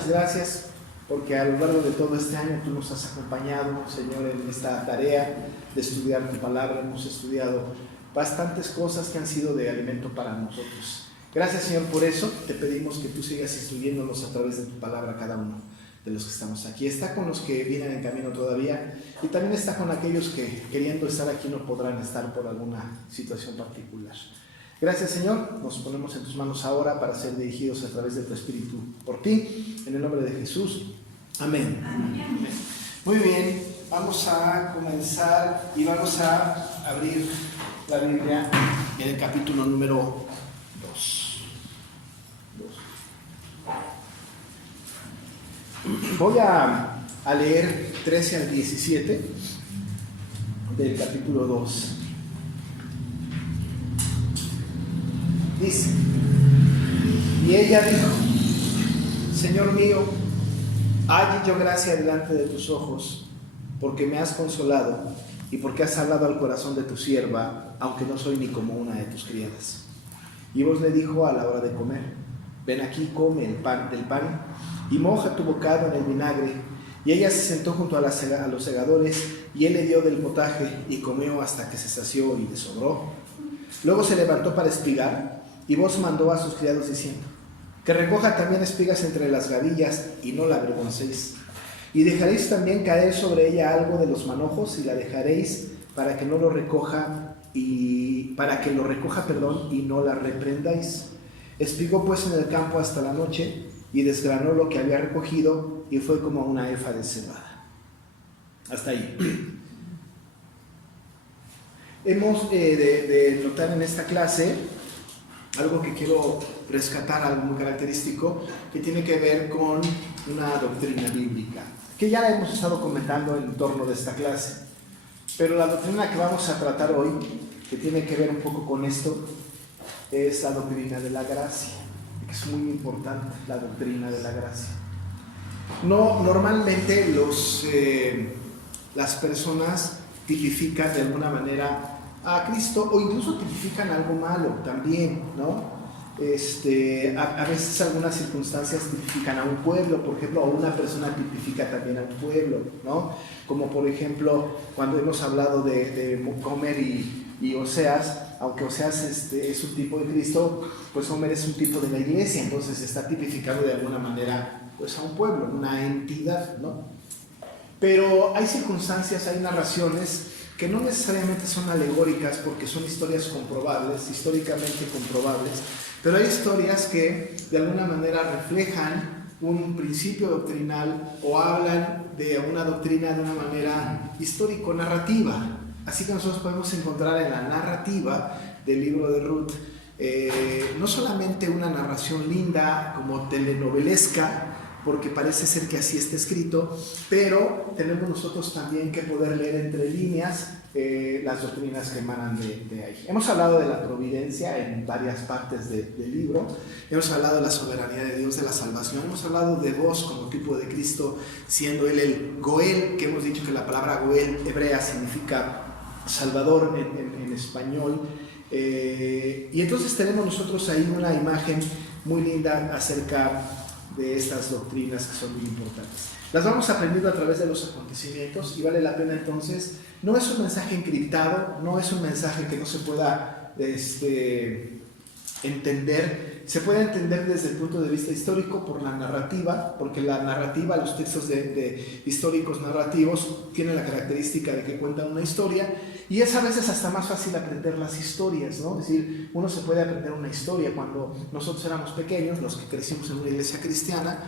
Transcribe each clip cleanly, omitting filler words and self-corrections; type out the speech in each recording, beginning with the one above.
muchas gracias porque a lo largo de todo este año tú nos has acompañado, Señor, en esta tarea de estudiar tu palabra. Hemos estudiado bastantes cosas que han sido de alimento para nosotros. Gracias, Señor, por eso. Te pedimos que tú sigas instruyéndonos a través de tu palabra cada uno de los que estamos aquí. Está con los que vienen en camino todavía y también está con aquellos que, queriendo estar aquí, no podrán estar por alguna situación particular. Gracias, Señor. Nos ponemos en tus manos ahora para ser dirigidos a través de tu Espíritu por ti, en el nombre de Jesús. Amén. Amén. Muy bien, vamos a comenzar y vamos a abrir la Biblia en el capítulo número 2. Voy a leer 13 al 17 del capítulo 2. Dice: y ella dijo: Señor mío, halle yo gracia delante de tus ojos, porque me has consolado y porque has hablado al corazón de tu sierva, aunque no soy ni como una de tus criadas. Y vos le dijo a la hora de comer: ven aquí, come del pan y moja tu bocado en el vinagre. Y ella se sentó junto a los segadores, y él le dio del potaje y comió hasta que se sació y le sobró. Luego se levantó para espigar, y vos mandó a sus criados diciendo: que recoja también espigas entre las gavillas, y no la avergoncéis. Y dejaréis también caer sobre ella algo de los manojos, y la dejaréis para que lo recoja, y no la reprendáis. Espigó pues en el campo hasta la noche, y desgranó lo que había recogido, y fue como una efa de cebada. Hasta ahí. Hemos de notar en esta clase algo que quiero rescatar, algo muy característico, que tiene que ver con una doctrina bíblica, que ya la hemos estado comentando en torno de esta clase. Pero la doctrina que vamos a tratar hoy, que tiene que ver un poco con esto, es la doctrina de la gracia. Es muy importante, la doctrina de la gracia. No, normalmente las personas tipifican de alguna manera a Cristo, o incluso tipifican algo malo también, ¿no? A veces algunas circunstancias tipifican a un pueblo, por ejemplo, o una persona tipifica también a un pueblo, ¿no? Como por ejemplo, cuando hemos hablado de Homer y Oseas, aunque Oseas es un tipo de Cristo, pues Homer es un tipo de la iglesia, entonces está tipificado de alguna manera pues a un pueblo, una entidad, ¿no? Pero hay circunstancias, hay narraciones que no necesariamente son alegóricas, porque son historias comprobables, históricamente comprobables, pero hay historias que de alguna manera reflejan un principio doctrinal o hablan de una doctrina de una manera histórico-narrativa. Así que nosotros podemos encontrar en la narrativa del libro de Ruth no solamente una narración linda, como telenovelesca, porque parece ser que así está escrito, pero tenemos nosotros también que poder leer entre líneas las doctrinas que emanan de ahí. Hemos hablado de la providencia en varias partes del libro, hemos hablado de la soberanía de Dios, de la salvación, hemos hablado de vos como tipo de Cristo, siendo Él el Goel, que hemos dicho que la palabra Goel hebrea significa Salvador en español, y entonces tenemos nosotros ahí una imagen muy linda acerca de estas doctrinas que son muy importantes. Las vamos aprendiendo a través de los acontecimientos y vale la pena entonces. No es un mensaje encriptado, no es un mensaje que no se pueda entender. Se puede entender desde el punto de vista histórico por la narrativa, porque la narrativa, los textos de históricos narrativos tienen la característica de que cuentan una historia, y es a veces hasta más fácil aprender las historias, ¿no? Es decir, uno se puede aprender una historia. Cuando nosotros éramos pequeños, los que crecimos en una iglesia cristiana,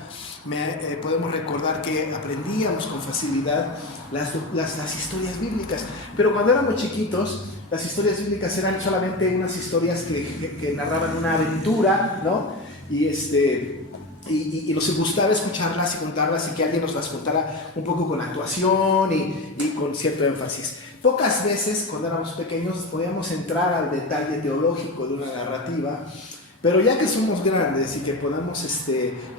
podemos recordar que aprendíamos con facilidad las historias bíblicas, pero cuando éramos chiquitos, las historias bíblicas eran solamente unas historias que narraban una aventura, ¿no? Y nos gustaba escucharlas y contarlas, y que alguien nos las contara un poco con actuación y con cierto énfasis. Pocas veces, cuando éramos pequeños, podíamos entrar al detalle teológico de una narrativa, pero ya que somos grandes y que podamos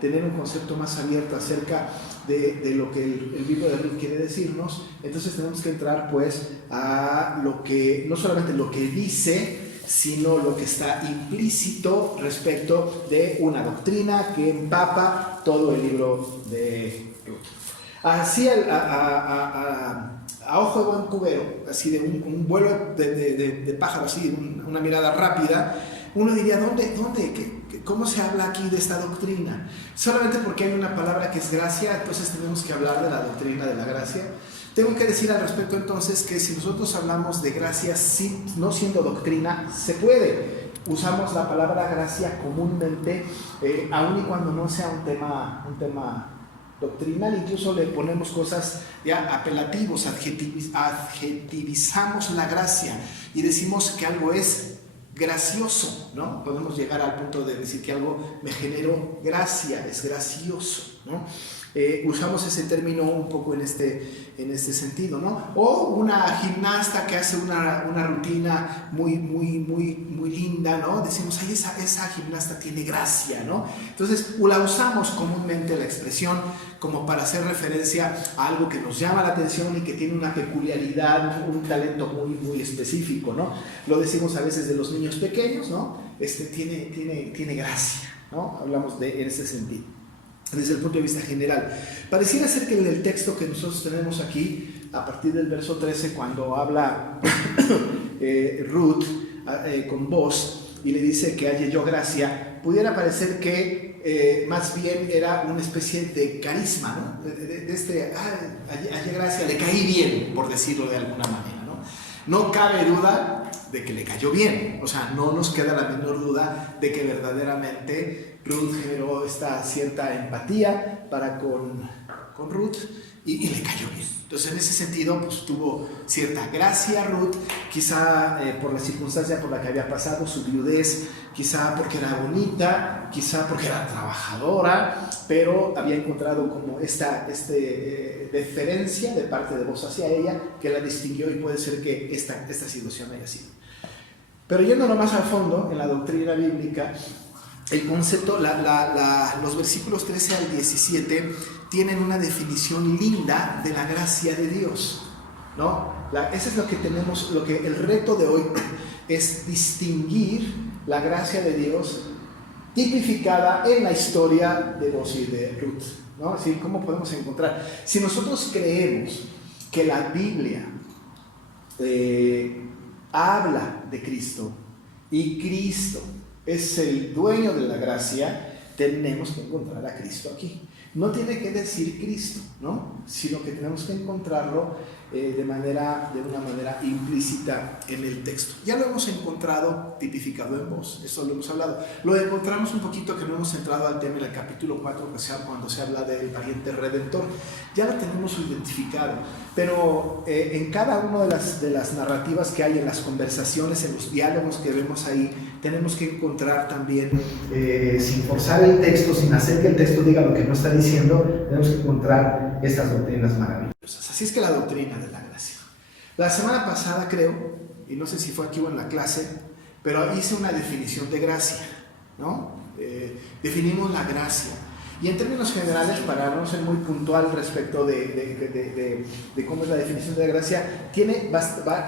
tener un concepto más abierto acerca de lo que el libro de Ruth quiere decirnos, entonces tenemos que entrar pues a lo que, no solamente lo que dice, sino lo que está implícito respecto de una doctrina que empapa todo el libro de Ruth. Así a ojo de buen cubero, así de un vuelo de pájaro, así, una mirada rápida, uno diría, ¿dónde? ¿Cómo se habla aquí de esta doctrina? Solamente porque hay una palabra que es gracia, entonces tenemos que hablar de la doctrina de la gracia. Tengo que decir al respecto entonces que si nosotros hablamos de gracia, no siendo doctrina, se puede. Usamos la palabra gracia comúnmente, aun y cuando no sea un tema doctrinal, incluso le ponemos cosas ya apelativos, adjetivizamos la gracia y decimos que algo es gracioso, ¿no? Podemos llegar al punto de decir que algo me generó gracia, es gracioso, ¿no? Usamos ese término un poco en este sentido, ¿no? O una gimnasta que hace una rutina muy linda, ¿no? Decimos, ay, esa gimnasta tiene gracia, ¿no? Entonces, la usamos comúnmente la expresión como para hacer referencia a algo que nos llama la atención y que tiene una peculiaridad, un talento muy específico, ¿no? Lo decimos a veces de los niños pequeños, ¿no? Tiene gracia, ¿no? Hablamos en ese sentido, desde el punto de vista general. Pareciera ser que en el texto que nosotros tenemos aquí, a partir del verso 13, cuando habla Ruth con voz y le dice que halle yo gracia, pudiera parecer que más bien era una especie de carisma, ¿no? Hallé gracia, le caí bien, por decirlo de alguna manera, ¿no? No cabe duda de que le cayó bien, o sea, no nos queda la menor duda de que verdaderamente Ruth generó esta cierta empatía para con Ruth y le cayó bien. Entonces, en ese sentido, pues tuvo cierta gracia Ruth, quizá por la circunstancia por la que había pasado, su viudez, quizá porque era bonita, quizá porque era trabajadora, pero había encontrado como esta deferencia de parte de Dios hacia ella que la distinguió, y puede ser que esta situación haya sido. Pero yéndonos más al fondo, en la doctrina bíblica, el concepto, los versículos 13 al 17 tienen una definición linda de la gracia de Dios, ¿no? Eso es lo que tenemos, el reto de hoy es distinguir la gracia de Dios tipificada en la historia de Boaz y de Ruth, ¿no? Así, ¿cómo podemos encontrar? Si nosotros creemos que la Biblia habla de Cristo y Cristo es el dueño de la gracia, tenemos que encontrar a Cristo aquí. No tiene que decir Cristo, ¿no? Sino que tenemos que encontrarlo de una manera implícita en el texto. Ya lo hemos encontrado tipificado en voz, eso lo hemos hablado. Lo encontramos un poquito, que no hemos entrado al tema en el capítulo 4, cuando se habla del pariente redentor. Ya lo tenemos identificado, pero en cada una de las narrativas que hay, en las conversaciones, en los diálogos que vemos ahí, tenemos que encontrar también, sin forzar el texto, sin hacer que el texto diga lo que no está diciendo, tenemos que encontrar estas doctrinas maravillosas. Así es que la doctrina de la gracia. La semana pasada, creo, y no sé si fue aquí o en la clase, pero hice una definición de gracia, ¿no? Definimos la gracia. Y en términos generales, para no ser muy puntual respecto de cómo es la definición de la gracia, tiene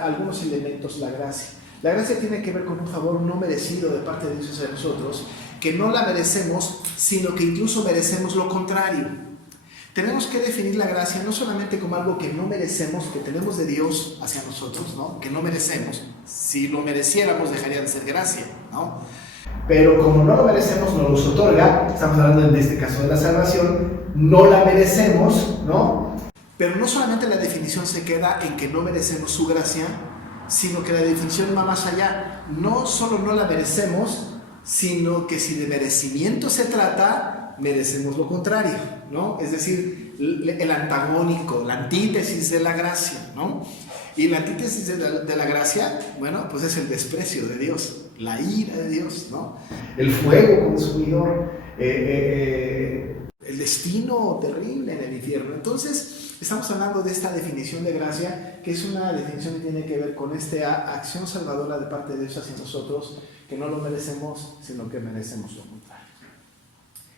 algunos elementos la gracia. La gracia tiene que ver con un favor no merecido de parte de Dios hacia nosotros, que no la merecemos, sino que incluso merecemos lo contrario. Tenemos que definir la gracia no solamente como algo que no merecemos, que tenemos de Dios hacia nosotros, ¿no? Que no merecemos. Si lo mereciéramos, dejaría de ser gracia, ¿no? Pero como no lo merecemos, nos los otorga. Estamos hablando en este caso de la salvación. No la merecemos, ¿no? Pero no solamente la definición se queda en que no merecemos su gracia, sino que la definición va más allá. No solo no la merecemos, sino que si de merecimiento se trata, merecemos lo contrario, ¿no? Es decir, el antagónico, la antítesis de la gracia, ¿no? Y la antítesis de la gracia, bueno, pues es el desprecio de Dios, la ira de Dios, ¿no? El fuego consumidor, el destino terrible en el infierno. Entonces, estamos hablando de esta definición de gracia, que es una definición que tiene que ver con esta acción salvadora de parte de Dios hacia nosotros, que no lo merecemos, sino que merecemos lo contrario.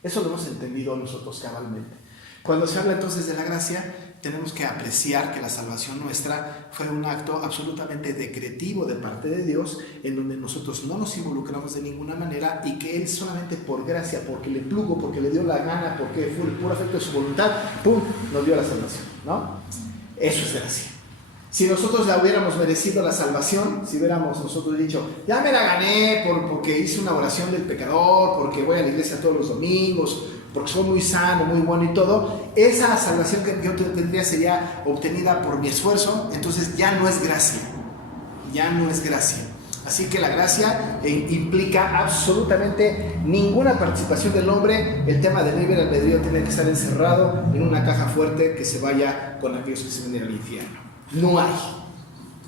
Eso lo hemos entendido nosotros cabalmente. Cuando se habla entonces de la gracia, tenemos que apreciar que la salvación nuestra fue un acto absolutamente decretivo de parte de Dios, en donde nosotros no nos involucramos de ninguna manera y que Él solamente por gracia, porque le plugo, porque le dio la gana, porque fue el puro afecto de su voluntad, ¡pum!, nos dio la salvación, ¿no? Eso es gracia. Si nosotros la hubiéramos merecido la salvación, si hubiéramos nosotros dicho, ya me la gané porque hice una oración del pecador, porque voy a la iglesia todos los domingos, porque soy muy sano, muy bueno y todo, esa salvación que yo tendría sería obtenida por mi esfuerzo, entonces ya no es gracia, ya no es gracia. Así que la gracia implica absolutamente ninguna participación del hombre. El tema del libre albedrío tiene que estar encerrado en una caja fuerte que se vaya con aquellos que se venden al infierno. No hay.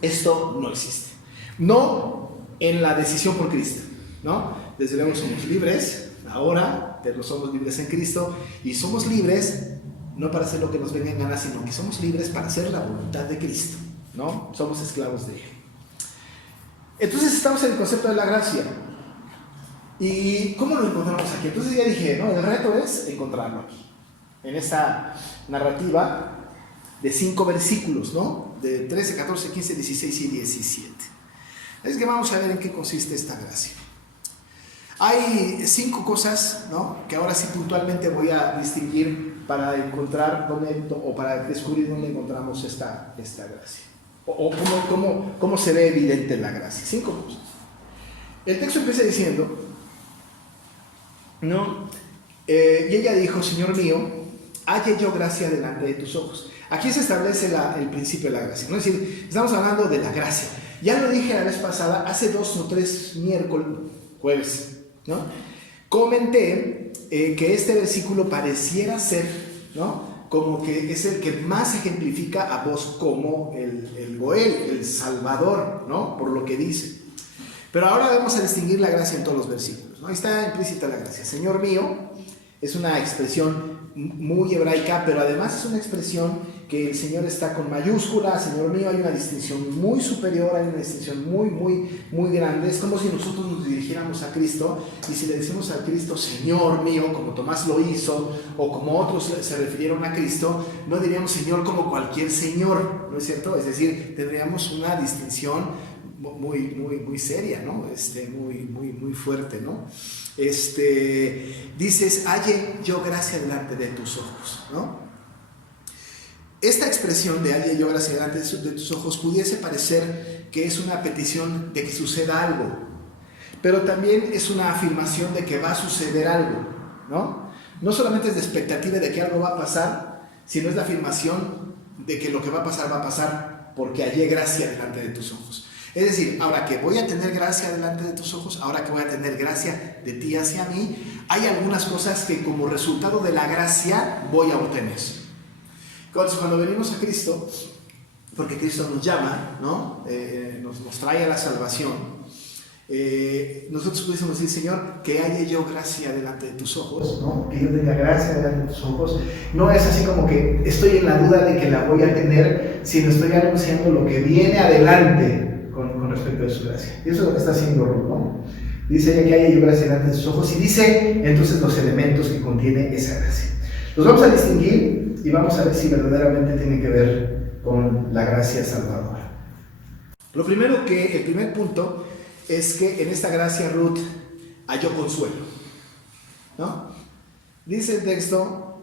Esto no existe. No en la decisión por Cristo, ¿no? Desde luego somos libres ahora, pero somos libres en Cristo, y somos libres no para hacer lo que nos venga en gana, sino que somos libres para hacer la voluntad de Cristo, ¿no? Somos esclavos de Él. Entonces estamos en el concepto de la gracia. ¿Y cómo lo encontramos aquí? Entonces ya dije, ¿no? El reto es encontrarlo aquí, en esta narrativa de 5 versículos, ¿no? De 13, 14, 15, 16 y 17. Es que vamos a ver en qué consiste esta gracia. Hay 5 cosas, ¿no?, que ahora sí puntualmente voy a distinguir para encontrar dónde, o para descubrir dónde encontramos esta gracia. O cómo se ve evidente la gracia. 5 cosas. El texto empieza diciendo, ¿no? Y ella dijo, Señor mío, halle yo gracia delante de tus ojos. Aquí se establece el principio de la gracia, ¿no? Es decir, estamos hablando de la gracia. Ya lo dije la vez pasada, hace 2 o 3 jueves, ¿no? Comenté que este versículo pareciera ser, ¿no?, como que es el que más ejemplifica a vos como el Goel, el Salvador, ¿no?, por lo que dice. Pero ahora vamos a distinguir la gracia en todos los versículos, ¿no? Ahí está implícita la gracia. Señor mío es una expresión muy hebraica, pero además es una expresión que el Señor está con mayúscula. Señor mío, hay una distinción muy superior, hay una distinción muy grande. Es como si nosotros nos dirigiéramos a Cristo, y si le decimos a Cristo Señor mío, como Tomás lo hizo, o como otros se refirieron a Cristo, no diríamos Señor como cualquier Señor, ¿no es cierto? Es decir, tendríamos una distinción muy seria, ¿no? Muy fuerte, ¿no? Dices, halle yo gracia delante de tus ojos, ¿no? Esta expresión de halle yo gracia delante de tus ojos pudiese parecer que es una petición de que suceda algo, pero también es una afirmación de que va a suceder algo, ¿no? No solamente es de expectativa de que algo va a pasar, sino es la afirmación de que lo que va a pasar porque hallé gracia delante de tus ojos. Es decir, ahora que voy a tener gracia delante de tus ojos, ahora que voy a tener gracia de ti hacia mí, hay algunas cosas que como resultado de la gracia voy a obtener. Entonces, cuando venimos a Cristo, porque Cristo nos llama, ¿no? Nos trae a la salvación, nosotros pudiésemos decir, Señor, que haya yo gracia delante de tus ojos, ¿no? Que yo tenga gracia delante de tus ojos. No es así como que estoy en la duda de que la voy a tener, sino estoy anunciando lo que viene adelante con respecto a su gracia. Y eso es lo que está haciendo Ruth, ¿no? Dice ella que haya yo gracia delante de sus ojos, y dice entonces los elementos que contiene esa gracia. Los vamos a distinguir y vamos a ver si verdaderamente tiene que ver con la gracia salvadora. El primer punto es que en esta gracia Ruth halló consuelo, ¿no? Dice el texto,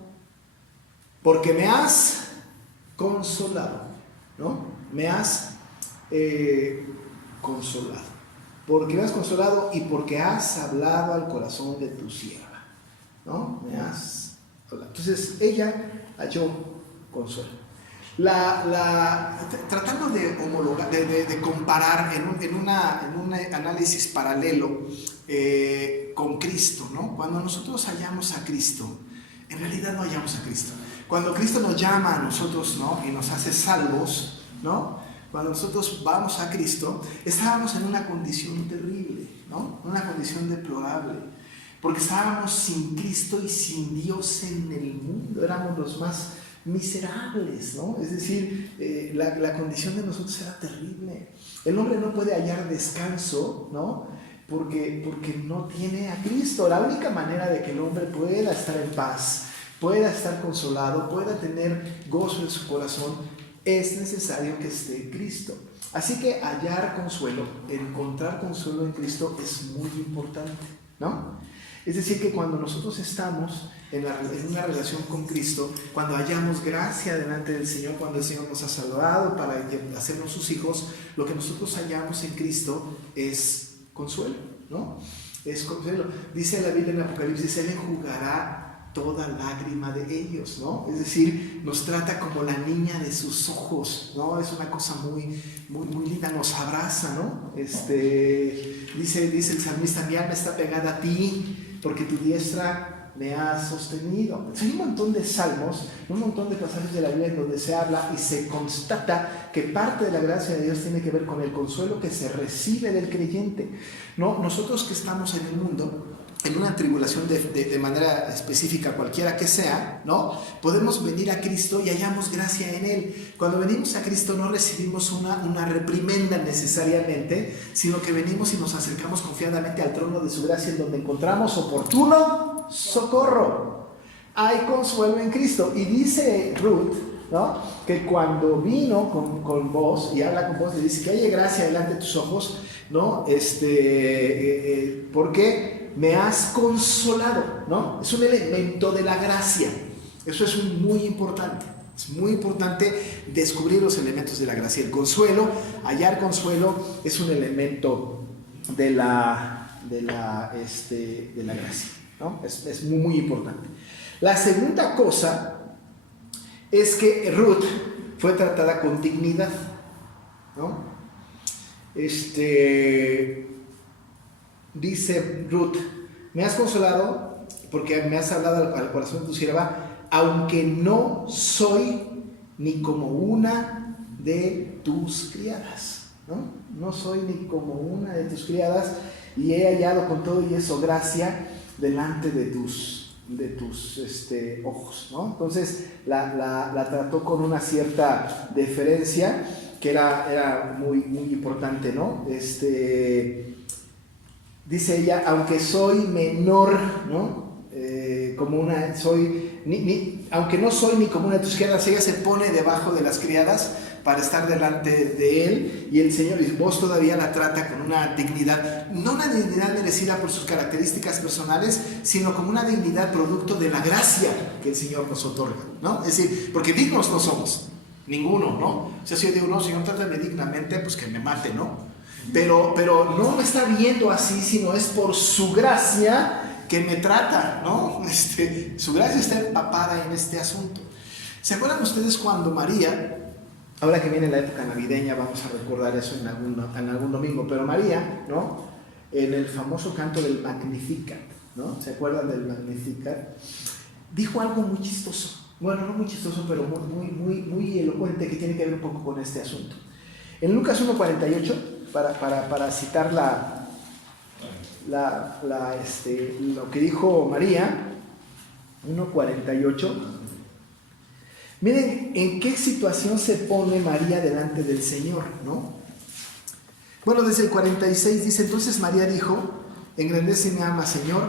porque me has consolado, ¿no? Me has consolado. Porque me has consolado y porque has hablado al corazón de tu sierva, ¿no? Me has hablado. Entonces ella halló consuelo. Tratando de homologar, de comparar en un análisis paralelo con Cristo, ¿no? Cuando nosotros hallamos a Cristo, en realidad no hallamos a Cristo. Cuando Cristo nos llama a nosotros, ¿no?, y nos hace salvos, ¿no?, cuando nosotros vamos a Cristo, estábamos en una condición terrible, ¿no?, una condición deplorable, porque estábamos sin Cristo y sin Dios en el mundo, éramos los más miserables, ¿no? Es decir, la condición de nosotros era terrible. El hombre no puede hallar descanso, ¿no?, porque no tiene a Cristo. La única manera de que el hombre pueda estar en paz pueda estar consolado, pueda tener gozo en su corazón, es necesario que esté Cristo. Así que hallar consuelo, encontrar consuelo en Cristo es muy importante, ¿no? Es decir, que cuando nosotros estamos en una relación con Cristo, cuando hallamos gracia delante del Señor, cuando el Señor nos ha salvado para hacernos sus hijos, lo que nosotros hallamos en Cristo es consuelo, ¿no? Es consuelo. Dice la Biblia en Apocalipsis, Él enjugará toda lágrima de ellos, ¿no? Es decir, nos trata como la niña de sus ojos, ¿no? Es una cosa muy, muy, muy linda, nos abraza, ¿no? Dice el salmista, mi alma está pegada a ti, porque tu diestra me ha sostenido. Hay un montón de salmos, un montón de pasajes de la Biblia en donde se habla y se constata que parte de la gracia de Dios tiene que ver con el consuelo que se recibe del creyente, ¿no? Nosotros que estamos en el mundo, en una tribulación de manera específica, cualquiera que sea, ¿no? Podemos venir a Cristo y hallamos gracia en Él. Cuando venimos a Cristo no recibimos una reprimenda necesariamente, sino que venimos y nos acercamos confiadamente al trono de su gracia, en donde encontramos oportuno socorro. Hay consuelo en Cristo. Y dice Ruth, ¿no?, que cuando vino con vos y habla con vos, le dice que haya gracia delante de tus ojos, ¿no? Porque me has consolado, ¿no? Es un elemento de la gracia. Eso es muy importante. Es muy importante descubrir los elementos de la gracia. El consuelo, hallar consuelo, es un elemento de la gracia, ¿no? Es muy, muy importante. La segunda cosa es que Ruth fue tratada con dignidad, ¿no? Dice Ruth, me has consolado porque me has hablado al corazón de tu sierva, aunque no soy ni como una de tus criadas, ¿no? No soy ni como una de tus criadas, y he hallado con todo y eso gracia delante de tus ojos, ¿no? Entonces la trató con una cierta deferencia que era muy, muy importante, ¿no? Dice ella, aunque soy menor, ¿no? Aunque no soy ni como una de tus criadas, ella se pone debajo de las criadas para estar delante de él, y el Señor, y vos todavía la trata con una dignidad, no una dignidad merecida por sus características personales, sino como una dignidad producto de la gracia que el Señor nos otorga, ¿no? Es decir, porque dignos no somos, ninguno, ¿no? O sea, si yo digo, no, Señor, trátame dignamente, pues que me mate, ¿no? Pero no me está viendo así, sino es por su gracia que me trata, ¿no? Su gracia está empapada en este asunto. ¿Se acuerdan ustedes cuando María, ahora que viene la época navideña, vamos a recordar eso en algún domingo, pero María, ¿no?, en el famoso canto del Magnificat, ¿no? ¿Se acuerdan del Magnificat? Dijo algo muy chistoso, bueno, no muy chistoso, pero muy, muy, muy elocuente, que tiene que ver un poco con este asunto. En Lucas 1:48, para citar lo que dijo María, 1:48, miren en qué situación se pone María delante del Señor, ¿no? Bueno, desde el 46 dice, entonces María dijo, engrandece mi alma, Señor,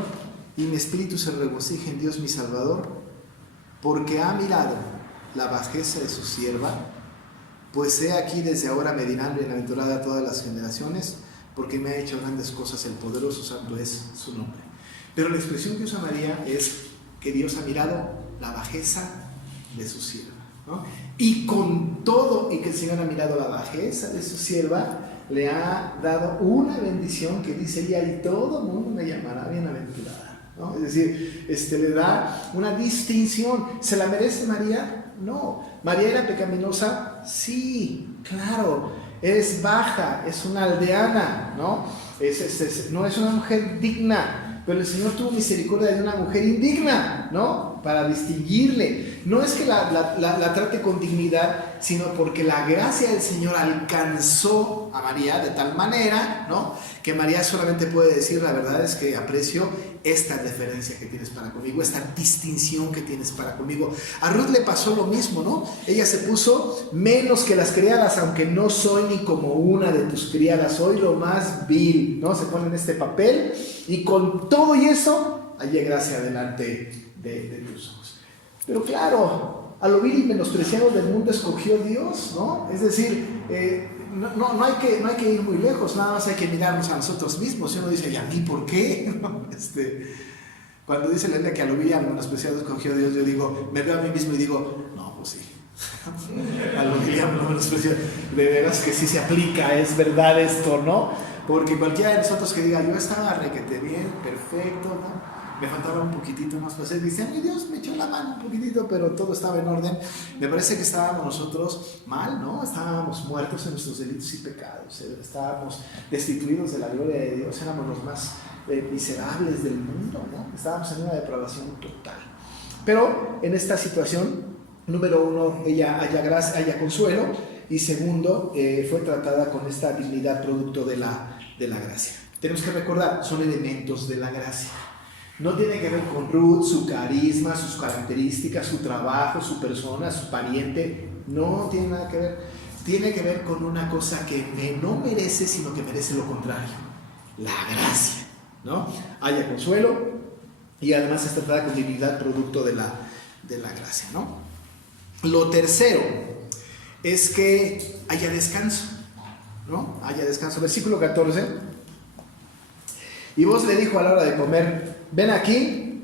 y mi espíritu se regocija en Dios mi Salvador, porque ha mirado la bajeza de su sierva. Pues he aquí desde ahora me dirán bienaventurada a todas las generaciones, porque me ha hecho grandes cosas el poderoso, santo es su nombre. Pero la expresión que usa María es que Dios ha mirado la bajeza de su sierva, ¿no? Y con todo, y que el Señor ha mirado la bajeza de su sierva, le ha dado una bendición que dice ella, y todo el mundo me llamará bienaventurada, ¿no? Es decir, le da una distinción. ¿Se la merece María? No. ¿María era pecaminosa? Sí, claro. Es baja, es una aldeana, ¿no? No es una mujer digna, pero el Señor tuvo misericordia de una mujer indigna, ¿no? Para distinguirle. No es que la trate con dignidad, sino porque la gracia del Señor alcanzó a María de tal manera, ¿no?, que María solamente puede decir, la verdad es que aprecio esta deferencia que tienes para conmigo, esta distinción que tienes para conmigo. A Ruth le pasó lo mismo, ¿no? Ella se puso menos que las criadas, aunque no soy ni como una de tus criadas, soy lo más vil, ¿no? Se pone en este papel, y con todo y eso, hallé gracia delante de tus ojos. Pero claro, a lo vil y menospreciado del mundo escogió Dios, ¿no? Es decir, no hay que ir muy lejos, nada más hay que mirarnos a nosotros mismos. Y uno dice, ¿y a mí por qué? Cuando dice la Biblia que a lo vil y a lo menospreciado escogió Dios, yo digo, me veo a mí mismo y digo, no, pues sí. A lo vil y a lo menospreciado, de veras que sí se aplica, es verdad esto, ¿no? Porque cualquiera de nosotros que diga, yo estaba requete bien, perfecto, ¿no? Me faltaba un poquitito más para hacer, dice, ay Dios, me echó la mano un poquitito, pero todo estaba en orden. Me parece que estábamos nosotros mal, ¿no? Estábamos muertos en nuestros delitos y pecados, estábamos destituidos de la gloria de Dios, éramos los más miserables del mundo, ¿no? Estábamos en una depravación total. Pero en esta situación, número uno, ella halla consuelo, y segundo, fue tratada con esta dignidad producto de la gracia. Tenemos que recordar, son elementos de la gracia. No tiene que ver con Ruth, su carisma, sus características, su trabajo, su persona, su pariente. No tiene nada que ver. Tiene que ver con una cosa que no merece, sino que merece lo contrario. La gracia, ¿no? Haya consuelo y además es tratada con dignidad producto de la gracia, ¿no? Lo tercero es que haya descanso, ¿no? Haya descanso. Versículo 14. Y vos le dijo a la hora de comer, ven aquí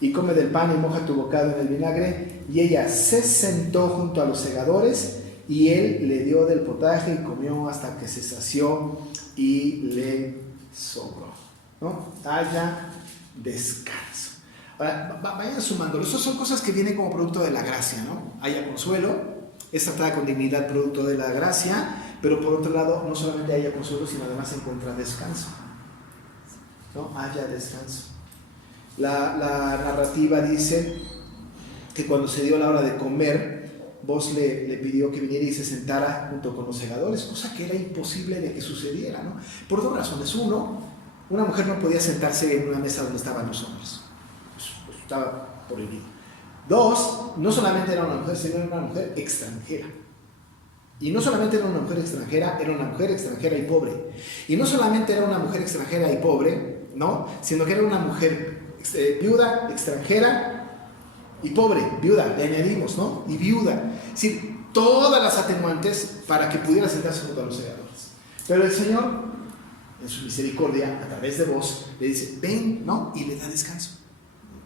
y come del pan y moja tu bocado en el vinagre. Y ella se sentó junto a los segadores y él le dio del potaje y comió hasta que se sació y le sobró, ¿no? Haya descanso. Ahora, vayan sumándolo. Estas son cosas que vienen como producto de la gracia, ¿no? Haya consuelo, es tratada con dignidad producto de la gracia, pero por otro lado, no solamente haya consuelo, sino además encuentra descanso, ¿no? Haya descanso. La narrativa dice que cuando se dio la hora de comer, Vos le pidió que viniera y se sentara junto con los segadores, cosa que era imposible de que sucediera, ¿no? Por dos razones. Uno, una mujer no podía sentarse en una mesa donde estaban los hombres, pues estaba prohibido. Dos, no solamente era una mujer, sino era una mujer extranjera. Y no solamente era una mujer extranjera, era una mujer extranjera y pobre. Y no solamente era una mujer extranjera y pobre, ¿no? Sino que era una mujer viuda, extranjera y pobre, viuda, le añadimos, ¿no? Y viuda. Es decir, todas las atenuantes para que pudiera sentarse junto a los segadores. Pero el Señor, en su misericordia, a través de vos, le dice, ven, ¿no? Y le da descanso.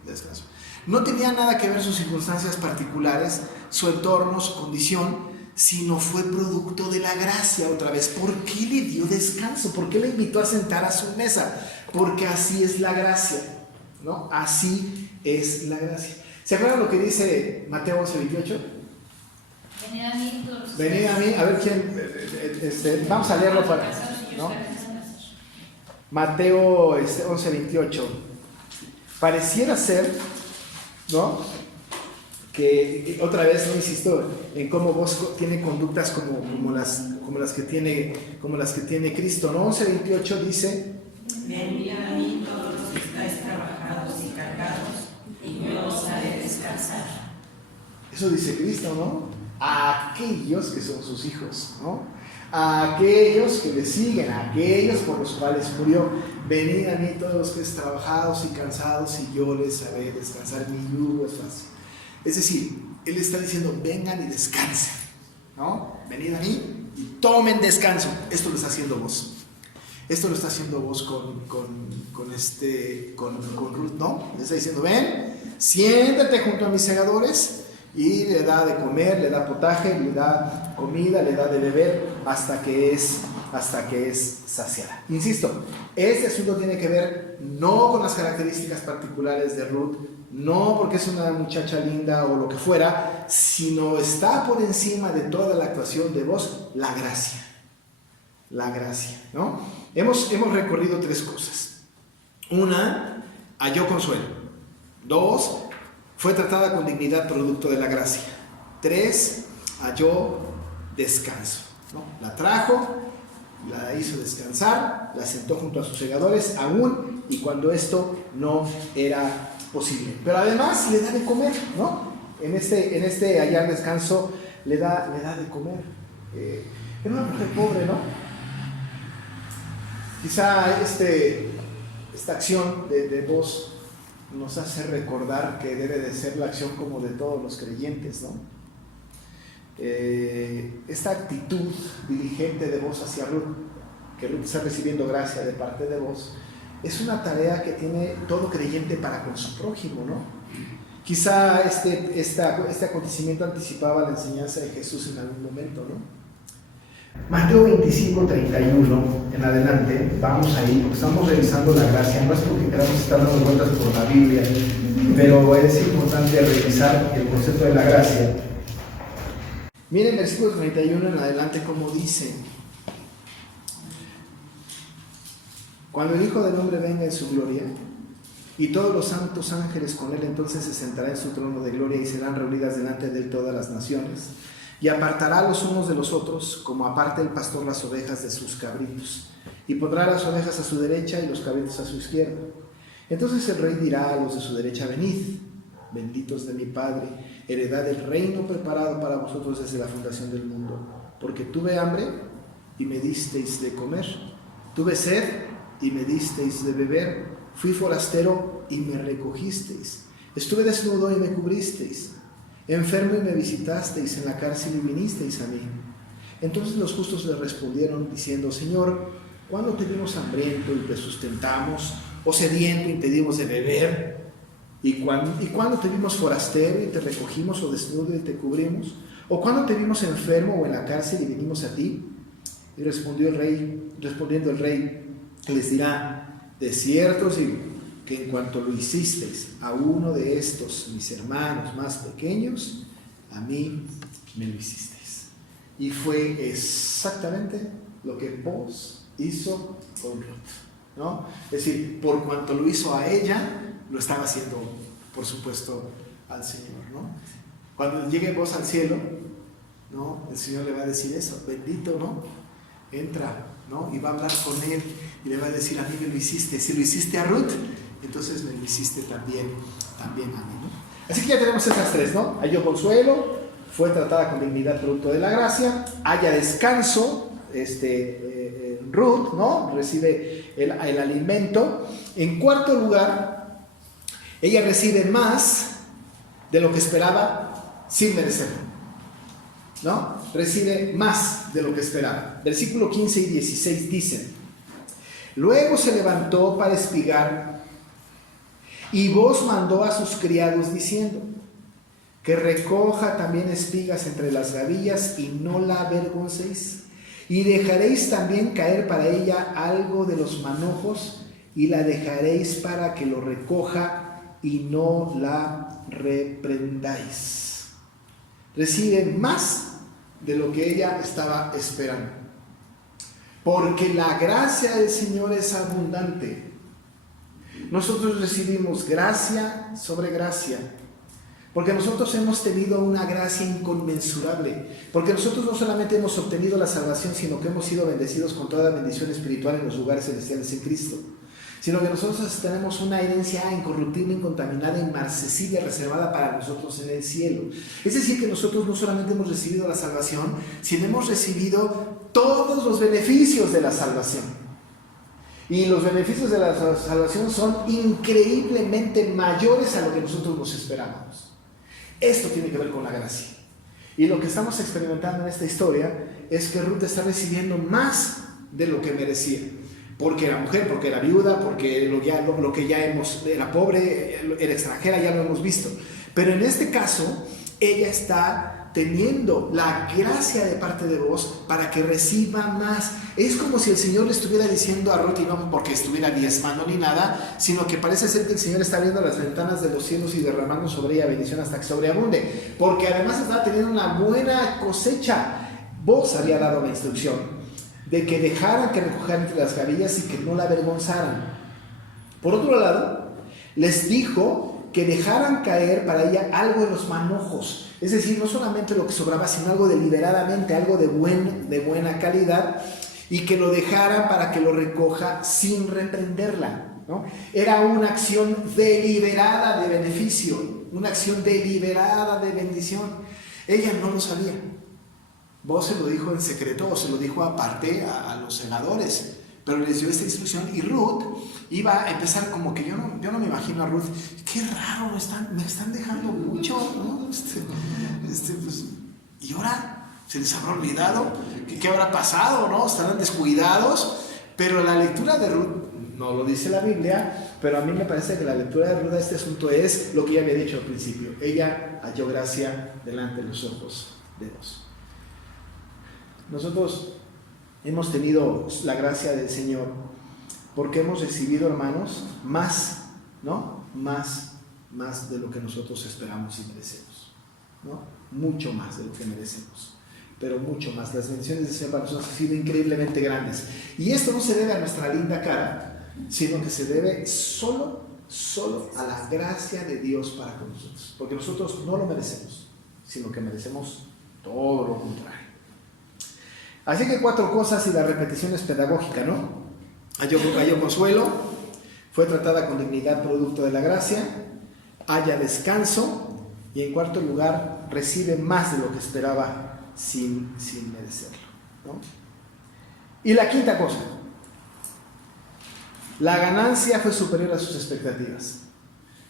Descanso. No tenía nada que ver sus circunstancias particulares, su entorno, su condición, sino fue producto de la gracia otra vez. ¿Por qué le dio descanso? ¿Por qué le invitó a sentar a su mesa? Porque así es la gracia, ¿no? Así es la gracia. ¿Se acuerdan lo que dice Mateo 11:28? Venid a mí todos. Venid a mí, a ver quién, vamos a leerlo para, ¿no? Mateo 11:28. Pareciera ser, ¿no? Que otra vez, no insisto en cómo vos tiene conductas como las que tiene Cristo, ¿no? 11:28 dice: venid a mí todos los que estáis trabajados y cargados, y yo os haré descansar. Eso dice Cristo, ¿no? A aquellos que son sus hijos, ¿no? A aquellos que le siguen, a aquellos por los cuales murió. Venid a mí todos los que estáis trabajados y cansados, y yo les haré descansar. Mi yugo es fácil. Es decir, Él está diciendo, vengan y descansen, ¿no? Venid a mí y tomen descanso. Esto lo está haciendo vos. Esto lo está haciendo vos con Ruth, ¿no? Le está diciendo, ven, siéntate junto a mis segadores, y le da de comer, le da potaje, le da comida, le da de beber hasta que es saciada. Insisto, este asunto tiene que ver no con las características particulares de Ruth, no porque es una muchacha linda o lo que fuera, sino está por encima de toda la actuación de vos, la gracia. La gracia, ¿no? Hemos recorrido tres cosas. Una, halló consuelo. Dos, fue tratada con dignidad producto de la gracia. Tres, halló descanso, ¿no? La trajo, la hizo descansar, la sentó junto a sus segadores, aún y cuando esto no era posible. Pero además le da de comer, ¿no? En este hallar descanso le da de comer. Era una mujer pobre, ¿no? Quizá esta acción de vos nos hace recordar que debe de ser la acción como de todos los creyentes, ¿no? Esta actitud diligente de vos hacia Ruth, que Ruth está recibiendo gracia de parte de vos, es una tarea que tiene todo creyente para con su prójimo, ¿no? Quizá este acontecimiento anticipaba la enseñanza de Jesús en algún momento, ¿no? Mateo 25, 31 en adelante, vamos ahí, porque estamos revisando la gracia, no es porque queramos estar dando vueltas por la Biblia, pero es importante revisar el concepto de la gracia. Miren versículo 31 en adelante como dice: cuando el Hijo del Hombre venga en su gloria, y todos los santos ángeles con él, entonces se sentará en su trono de gloria y serán reunidas delante de él todas las naciones. Y apartará los unos de los otros, como aparta el pastor las ovejas de sus cabritos. Y pondrá las ovejas a su derecha y los cabritos a su izquierda. Entonces el rey dirá a los de su derecha: venid, benditos de mi Padre, heredad el reino preparado para vosotros desde la fundación del mundo. Porque tuve hambre y me disteis de comer. Tuve sed y me disteis de beber. Fui forastero y me recogisteis. Estuve desnudo y me cubristeis. Enfermo y me visitasteis, en la cárcel y vinisteis a mí. Entonces los justos le respondieron diciendo: Señor, ¿cuándo te vimos hambriento y te sustentamos, o sediento y te dimos de beber? ¿Y cuándo te vimos forastero y te recogimos, o desnudo y te cubrimos? ¿O cuándo te vimos enfermo o en la cárcel y vinimos a ti? Y respondiendo el rey, les dirá: de cierto os digo, que en cuanto lo hicisteis a uno de estos mis hermanos más pequeños, a mí me lo hicisteis. Y fue exactamente lo que Boaz hizo con Ruth, ¿no? Es decir, por cuanto lo hizo a ella, lo estaba haciendo, por supuesto, al Señor, ¿no? Cuando llegue Boaz al cielo, ¿no?, el Señor le va a decir eso: bendito, ¿no? Entra, ¿no? Y va a hablar con él y le va a decir: a mí me lo hiciste. Si lo hiciste a Ruth, entonces me lo hiciste también a mí, ¿no? Así que ya tenemos esas tres, ¿no? Halló consuelo, fue tratada con dignidad producto de la gracia, haya descanso, Ruth, ¿no?, recibe el alimento. En cuarto lugar, ella recibe más de lo que esperaba sin merecerlo, ¿no? Recibe más de lo que esperaba. Versículo 15 y 16 dicen: luego se levantó para espigar, y Boaz mandó a sus criados diciendo: que recoja también espigas entre las gavillas y no la avergoncéis, y dejaréis también caer para ella algo de los manojos, y la dejaréis para que lo recoja y no la reprendáis. Recibe más de lo que ella estaba esperando, porque la gracia del Señor es abundante. Nosotros recibimos gracia sobre gracia, porque nosotros hemos tenido una gracia inconmensurable, porque nosotros no solamente hemos obtenido la salvación, sino que hemos sido bendecidos con toda bendición espiritual en los lugares celestiales en Cristo, sino que nosotros tenemos una herencia incorruptible, incontaminada, inmarcesible, reservada para nosotros en el cielo. Es decir, que nosotros no solamente hemos recibido la salvación, sino hemos recibido todos los beneficios de la salvación. Y los beneficios de la salvación son increíblemente mayores a lo que nosotros nos esperábamos. Esto tiene que ver con la gracia. Y lo que estamos experimentando en esta historia es que Ruth está recibiendo más de lo que merecía. Porque era mujer, porque era viuda, porque lo que ya era pobre, era extranjera, ya lo hemos visto. Pero en este caso, ella está teniendo la gracia de parte de Dios para que reciba más. Es como si el Señor le estuviera diciendo a Ruth, y no porque estuviera diezmando ni nada, sino que parece ser que el Señor está abriendo las ventanas de los cielos y derramando sobre ella bendición hasta que sobreabunde, porque además estaba teniendo una buena cosecha. Vos había dado la instrucción de que dejaran que recojan entre las gavillas y que no la avergonzaran. Por otro lado, les dijo que dejaran caer para ella algo de los manojos. Es decir, no solamente lo que sobraba, sino algo deliberadamente, algo de buena calidad, y que lo dejaran para que lo recoja sin reprenderla, ¿no? Era una acción deliberada de beneficio, una acción deliberada de bendición. Ella no lo sabía. Vos se lo dijo en secreto, o se lo dijo aparte a los senadores, pero les dio esta instrucción y Ruth iba a empezar como que yo no me imagino a Ruth, qué raro, me están dejando mucho, ¿no? Pues, y ahora se les habrá olvidado, ¿qué habrá pasado, no? Estarán descuidados, pero la lectura de Ruth, no lo dice la Biblia, pero a mí me parece que la lectura de Ruth de este asunto es lo que ya había dicho al principio, ella halló gracia delante de los ojos de Dios. Nosotros hemos tenido la gracia del Señor porque hemos recibido, hermanos, más, ¿no? Más de lo que nosotros esperamos y merecemos, ¿no? Mucho más de lo que merecemos, pero mucho más. Las bendiciones del Señor para nosotros han sido increíblemente grandes. Y esto no se debe a nuestra linda cara, sino que se debe solo a la gracia de Dios para con nosotros, porque nosotros no lo merecemos, sino que merecemos todo lo contrario. Así que 4 cosas y la repetición es pedagógica, ¿no? Halló consuelo, fue tratada con dignidad producto de la gracia, halla descanso y en cuarto lugar recibe más de lo que esperaba sin merecerlo, ¿no? Y la quinta cosa, la ganancia fue superior a sus expectativas.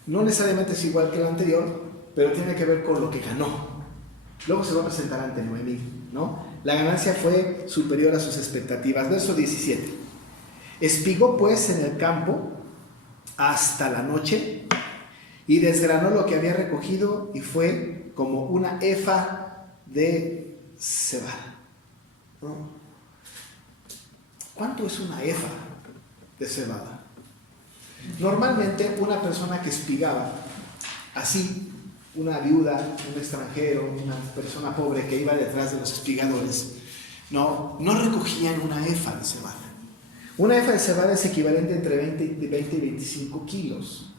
No necesariamente es igual que la anterior, pero tiene que ver con lo que ganó. Luego se va a presentar ante Noemí, ¿no? La ganancia fue superior a sus expectativas. Verso 17. Espigó pues en el campo hasta la noche y desgranó lo que había recogido y fue como una efa de cebada, ¿no? ¿Cuánto es una efa de cebada? Normalmente una persona que espigaba así, una viuda, un extranjero, una persona pobre que iba detrás de los espigadores, no recogían una efa de cebada. Una efa de cebada es equivalente entre 20 y 25 kilos.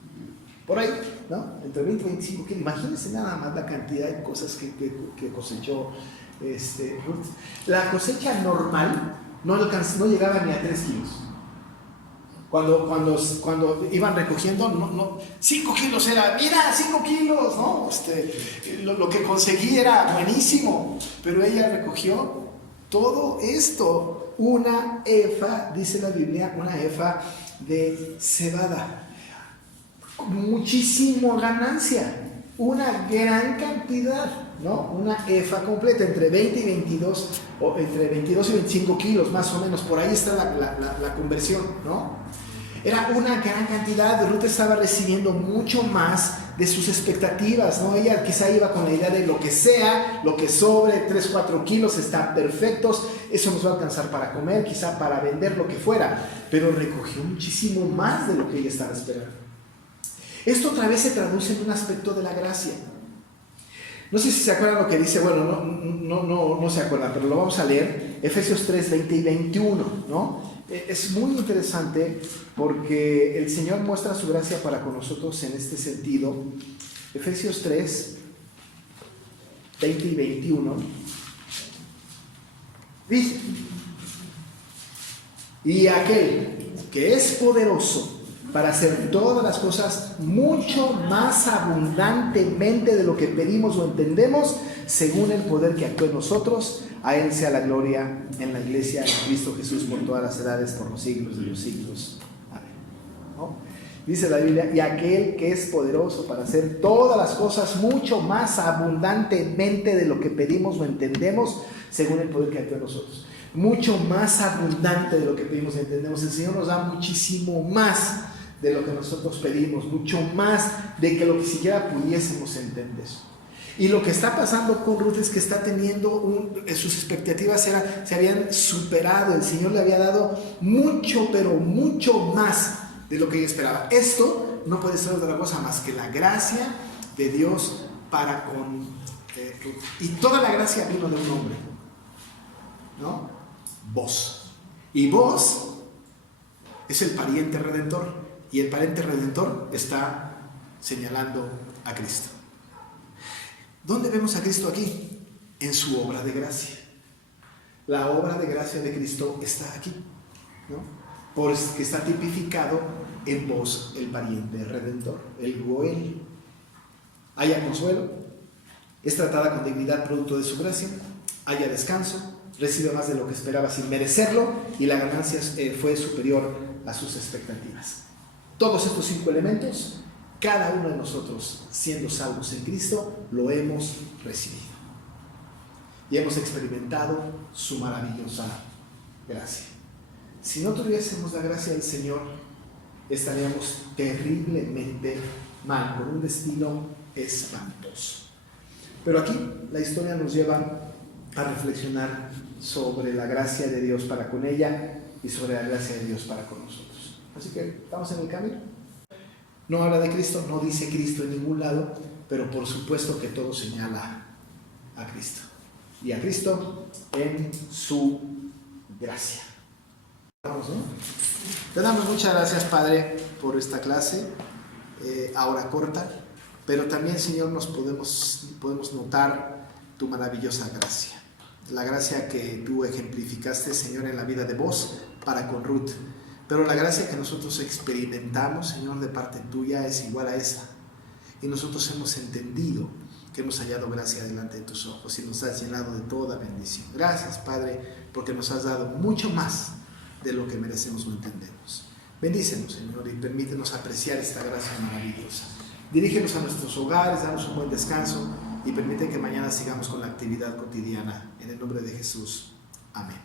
Por ahí, ¿no? Entre 20 y 25 kilos. Imagínense nada más la cantidad de cosas que cosechó Ruth. La cosecha normal no llegaba ni a 3 kilos. Cuando iban recogiendo, 5 kilos era, mira, 5 kilos, ¿no? Lo que conseguí era buenísimo, pero ella recogió todo esto, una efa, dice la Biblia, una efa de cebada, muchísimo ganancia, una gran cantidad, ¿no? Una efa completa, entre 20 y 22, o entre 22 y 25 kilos, más o menos, por ahí está la conversión, ¿no? Era una gran cantidad. Ruth estaba recibiendo mucho más de sus expectativas, ¿no? Ella quizá iba con la idea de lo que sea, lo que sobre, 3, 4 kilos están perfectos, eso nos va a alcanzar para comer, quizá para vender, lo que fuera, pero recogió muchísimo más de lo que ella estaba esperando. Esto otra vez se traduce en un aspecto de la gracia. No sé si se acuerdan lo que dice, bueno, no se acuerdan, pero lo vamos a leer, Efesios 3, 20 y 21, ¿no? Es muy interesante porque el Señor muestra su gracia para con nosotros en este sentido. Efesios 3, 20 y 21 dice: y aquel que es poderoso para hacer todas las cosas mucho más abundantemente de lo que pedimos o entendemos, según el poder que actúa en nosotros, a Él sea la gloria en la iglesia, en Cristo Jesús, por todas las edades, por los siglos de los siglos. Amén, ¿no? Dice la Biblia, y aquel que es poderoso para hacer todas las cosas mucho más abundantemente de lo que pedimos o entendemos, según el poder que actúa en nosotros. Mucho más abundante de lo que pedimos y entendemos. El Señor nos da muchísimo más de lo que nosotros pedimos, mucho más de que lo que siquiera pudiésemos entender. Y lo que está pasando con Ruth es que está teniendo sus expectativas se habían superado. El Señor le había dado mucho, pero mucho más de lo que ella esperaba. Esto no puede ser otra cosa más que la gracia de Dios para con Ruth. Y toda la gracia vino de un hombre, ¿no? Vos. Y vos es el pariente redentor. Y el pariente redentor está señalando a Cristo. ¿Dónde vemos a Cristo aquí? En su obra de gracia. La obra de gracia de Cristo está aquí, ¿no? Porque está tipificado en vos, el pariente redentor, el Goel. Haya consuelo, es tratada con dignidad producto de su gracia, haya descanso recibe más de lo que esperaba sin merecerlo y la ganancia fue superior a sus expectativas. Todos estos 5 elementos, cada uno de nosotros, siendo salvos en Cristo, lo hemos recibido. Y hemos experimentado su maravillosa gracia. Si no tuviésemos la gracia del Señor, estaríamos terriblemente mal, con un destino espantoso. Pero aquí la historia nos lleva a reflexionar sobre la gracia de Dios para con ella y sobre la gracia de Dios para con nosotros. Así que estamos en el camino. No habla de Cristo, no dice Cristo en ningún lado, pero por supuesto que todo señala a Cristo. Y a Cristo en su gracia. Vamos, ¿no? Te damos muchas gracias, Padre, por esta clase, ahora corta, pero también, Señor, nos podemos notar tu maravillosa gracia. La gracia que tú ejemplificaste, Señor, en la vida de vos para con Ruth. Pero la gracia que nosotros experimentamos, Señor, de parte tuya es igual a esa. Y nosotros hemos entendido que hemos hallado gracia delante de tus ojos y nos has llenado de toda bendición. Gracias, Padre, porque nos has dado mucho más de lo que merecemos o entendemos. Bendícenos, Señor, y permítenos apreciar esta gracia maravillosa. Dirígenos a nuestros hogares, danos un buen descanso y permite que mañana sigamos con la actividad cotidiana. En el nombre de Jesús. Amén.